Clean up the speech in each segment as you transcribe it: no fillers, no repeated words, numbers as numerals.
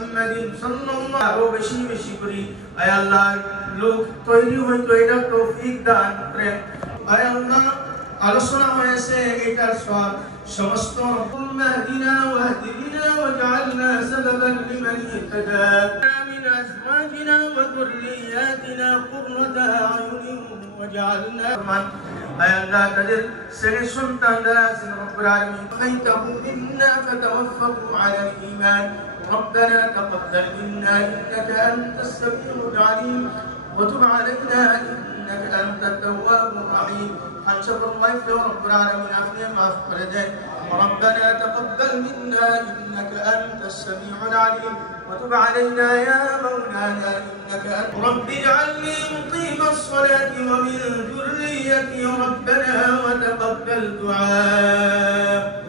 মুহাম্মাদিন সাল্লাল্লাহু বেশি বেশি করি আয় আল্লাহ লোক তৈরি হইতো এটা তৌফিক দান করেন আয় আল্লাহ আলোচনা হয়েছে এটার সমস্ত মাহদিনা ওয়াহদিনা ওয়াজআলনা সাবাবান লিমান ইহতাদা মিন আজওয়াজিনা ওয়া যুররিয়াতিনা কুররাতা আয়ুনিন ওয়াজআলনা আয় আল্লাহ তাদের ছেলে সন্তানরা আছেন রব্বুল আলামিন খাইতাহু মিন্না ফাতাওয়াফাহু আলাল ঈমান ربنا تقبل منا إنك أنت السميع العليم وتب علينا إنك أنت التواب الرحيم حنشر الله يا رب العالمين عفوا معف ربنا تقبل منا إنك أنت السميع العليم وتب علينا يا مولانا إنك أنت رب اجعلني مقيم الصلاة ومن ذريتي ربنا وتقبل دعاء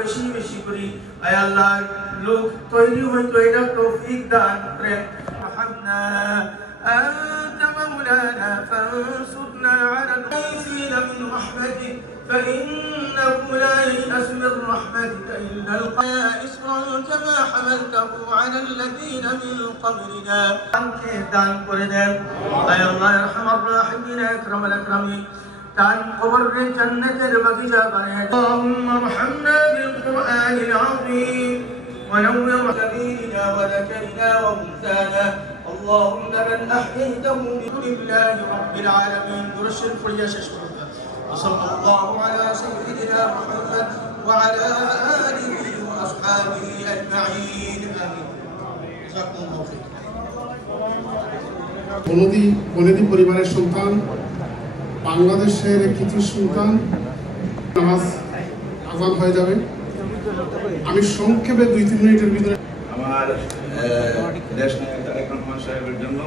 বেশি বেশি করি আয় আল্লাহ লোক তৈরি হইতো এটা তৌফিক দান করেন রহমনা أنت مولانا فانصرنا على الغيثين من رحمتك فإنه لا ييأس من رحمتك إلا القيا إسرا كما حملته على الذين من قبلنا أنت دان قردن أي الله يرحم الراحمين أكرم الأكرمين تعال قبر جنة البقية اللهم ارحمنا بالقرآن العظيم ونور سبيلنا وذكرنا وأنثانا اللهم من أحييته بإذن الله رب العالمين برشد فريش شكرك وصلى الله على سيدنا محمد وعلى آله وأصحابه أجمعين آمين جزاكم الله خير বনেদি পরিবারের সন্তান বাংলাদেশের কিছু সন্তান নামাজ আযান হয়ে যাবে আমি সংক্ষেপে 2-3 মিনিটের ভিতরে আমার দেশ নায়ক তারেক রহমান সাহেবের জন্য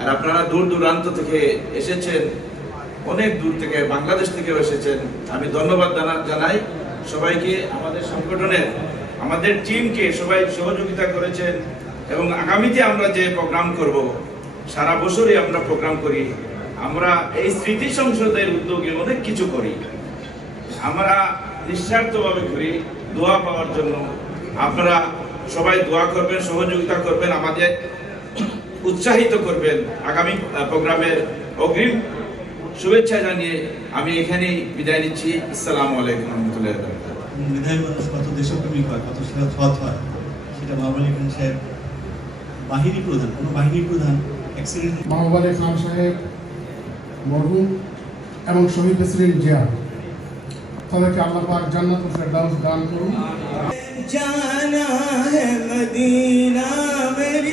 আর আপনারা দূর দূরান্ত থেকে এসেছেন অনেক দূর থেকে বাংলাদেশ থেকেও এসেছেন আমি ধন্যবাদ জানাই সবাইকে আমাদের সংগঠনের আমাদের টিমকে সবাই সহযোগিতা করেছেন এবং আগামীতে আমরা যে প্রোগ্রাম করব সারা বছরই আমরা প্রোগ্রাম করি আমরা এই স্মৃতি সংসদের উদ্যোগে অনেক কিছু করি আমরা নিঃস্বার্থভাবে করি দোয়া পাওয়ার জন্য আপনারা সবাই দোয়া করবেন সহযোগিতা করবেন আমাদের উৎসাহিত করবেন আগামী প্রোগ্রামের অগ্রিম শুভেচ্ছা জানিয়ে আমি এখানেই বিদায় নিচ্ছি আসসালামু আলাইকুম ওয়া রাহমাতুল্লাহি ওয়া বারাকাতুহু বিদায় মানুষ কত দেশপ্রেমিক হয় কত সৎ হয় সেটা মাহবুব আলী খান সাহেব বাহিনী প্রধান কোনো বাহিনী প্রধান অ্যাক্সিডেন্ট মাহবুব আলী খান সাহেব মরহুম এবং শহীদ প্রেসিডেন্ট জিয়া তাদেরকে আল্লাহ পাক জান্নাতুল ফেরদাউস দান করুন जाना है मदीना मेरी